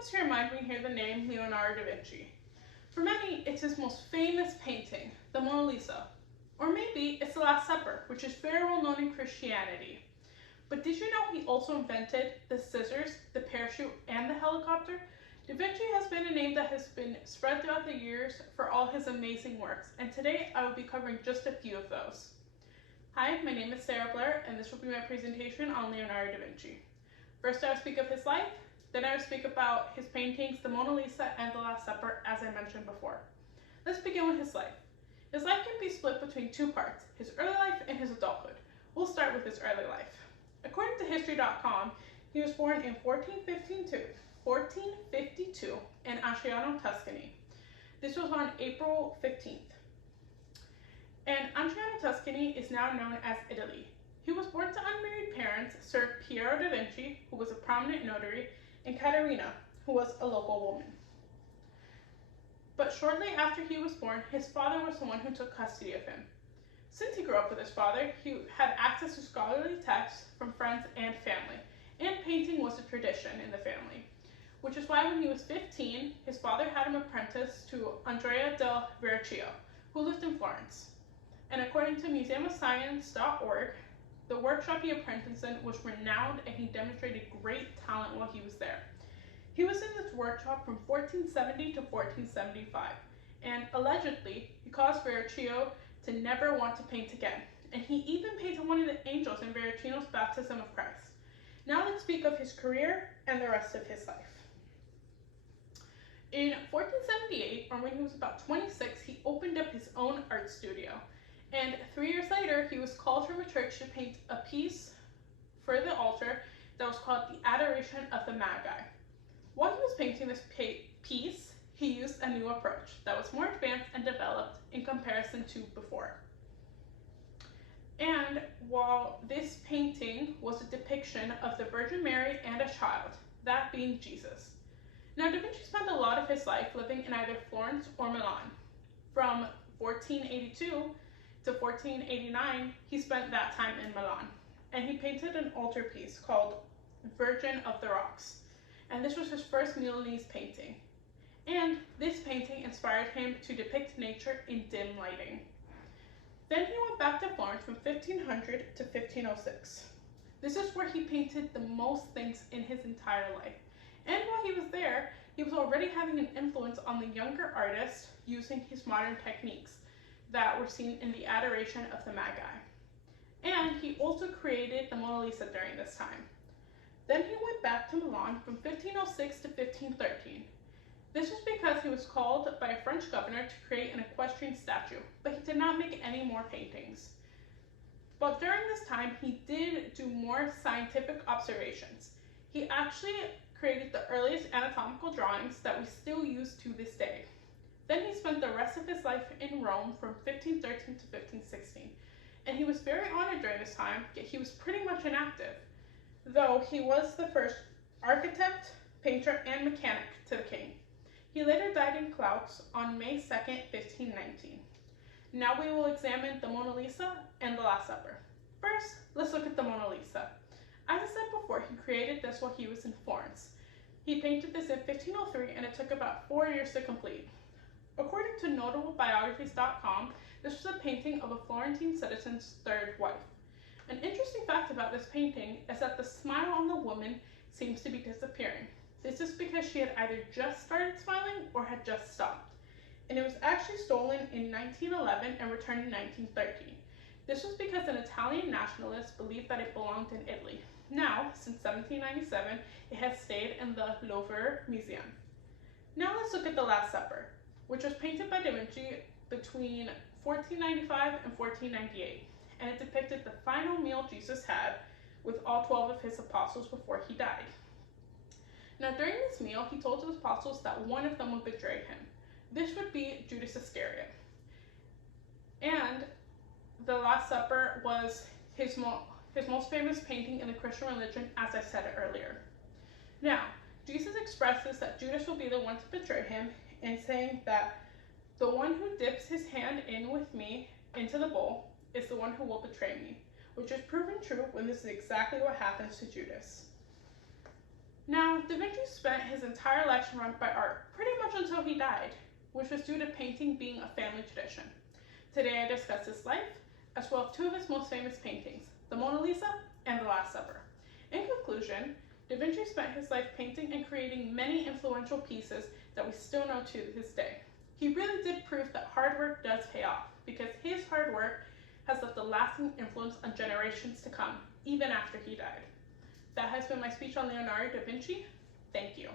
comes to your mind when you hear the name Leonardo da Vinci? For many, it's his most famous painting, the Mona Lisa. Or maybe it's the Last Supper, which is very well known in Christianity. But did you know he also invented the scissors, the parachute, and the helicopter? Da Vinci has been a name that has been spread throughout the years for all his amazing works, and today I will be covering just a few of those. Hi, my name is Sarah Blair, and this will be my presentation on Leonardo da Vinci. First, I will speak of his life, then I will speak about his paintings, the Mona Lisa and the Last Supper, as I mentioned before. Let's begin with his life. His life can be split between two parts, his early life and his adulthood. We'll start with his early life. According to History.com, he was born in 1452 in Asciano, Tuscany. This was on April 15th. And Asciano, Tuscany is now known as Italy. He was born to unmarried parents, Sir Piero da Vinci, who was a prominent notary, and Caterina, who was a local woman. But shortly after he was born, his father was the one who took custody of him. Since he grew up with his father, he had access to scholarly texts from friends and family, and painting was a tradition in the family, which is why when he was 15, his father had him apprenticed to Andrea del Verrocchio, who lived in Florence. And according to museumofscience.org, the workshop he apprenticed in was renowned and he demonstrated great talent while he was there. He was in this workshop from 1470 to 1475, and allegedly, he caused Verrocchio to never want to paint again, and he even painted one of the angels in Verrocchio's baptism of Christ. Now let's speak of his career and the rest of his life. In 1478, or when he was about 26, he opened up his own art studio. And 3 years later, he was called from a church to paint a piece for the altar that was called the Adoration of the Magi. While he was painting this piece, he used a new approach that was more advanced and developed in comparison to before. And while this painting was a depiction of the Virgin Mary and a child, that being Jesus. Now, Da Vinci spent a lot of his life living in either Florence or Milan. From 1482 to 1489, he spent that time in Milan, and he painted an altarpiece called Virgin of the Rocks, and this was his first Milanese painting. And this painting inspired him to depict nature in dim lighting. Then he went back to Florence from 1500 to 1506. This is where he painted the most things in his entire life. And while he was there, he was already having an influence on the younger artists using his modern techniques that were seen in the Adoration of the Magi. And he also created the Mona Lisa during this time. Then he went back to Milan from 1506 to 1513. This was because he was called by a French governor to create an equestrian statue, but he did not make any more paintings. But during this time, he did do more scientific observations. He actually created the earliest anatomical drawings that we still use to this day. Then he spent the rest of his life in Rome from 1513 to 1516, and he was very honored during this time, yet he was pretty much inactive, though he was the first architect, painter, and mechanic to the king. He later died in Cloutes on May 2nd, 1519. Now we will examine the Mona Lisa and the Last Supper. First, let's look at the Mona Lisa. As I said before, he created this while he was in Florence. He painted this in 1503, and it took about 4 years to complete. According to notablebiographies.com, this was a painting of a Florentine citizen's third wife. An interesting fact about this painting is that the smile on the woman seems to be disappearing. This is because she had either just started smiling or had just stopped. And it was actually stolen in 1911 and returned in 1913. This was because an Italian nationalist believed that it belonged in Italy. Now, since 1797, it has stayed in the Louvre Museum. Now let's look at the Last Supper, which was painted by Da Vinci between 1495 and 1498, and it depicted the final meal Jesus had with all 12 of his apostles before he died. Now during this meal, he told his apostles that one of them would betray him. This would be Judas Iscariot. And the Last Supper was his most famous painting in the Christian religion, as I said earlier. Now, Jesus expresses that Judas will be the one to betray him, in saying that the one who dips his hand in with me into the bowl is the one who will betray me, which is proven true when this is exactly what happens to Judas. Now, Da Vinci spent his entire life surrounded by art, pretty much until he died, which was due to painting being a family tradition. Today I discuss his life, as well as two of his most famous paintings, the Mona Lisa and the Last Supper. In conclusion, Da Vinci spent his life painting and creating many influential pieces that we still know to this day. He really did prove that hard work does pay off, because his hard work has left a lasting influence on generations to come, even after he died. That has been my speech on Leonardo da Vinci. Thank you.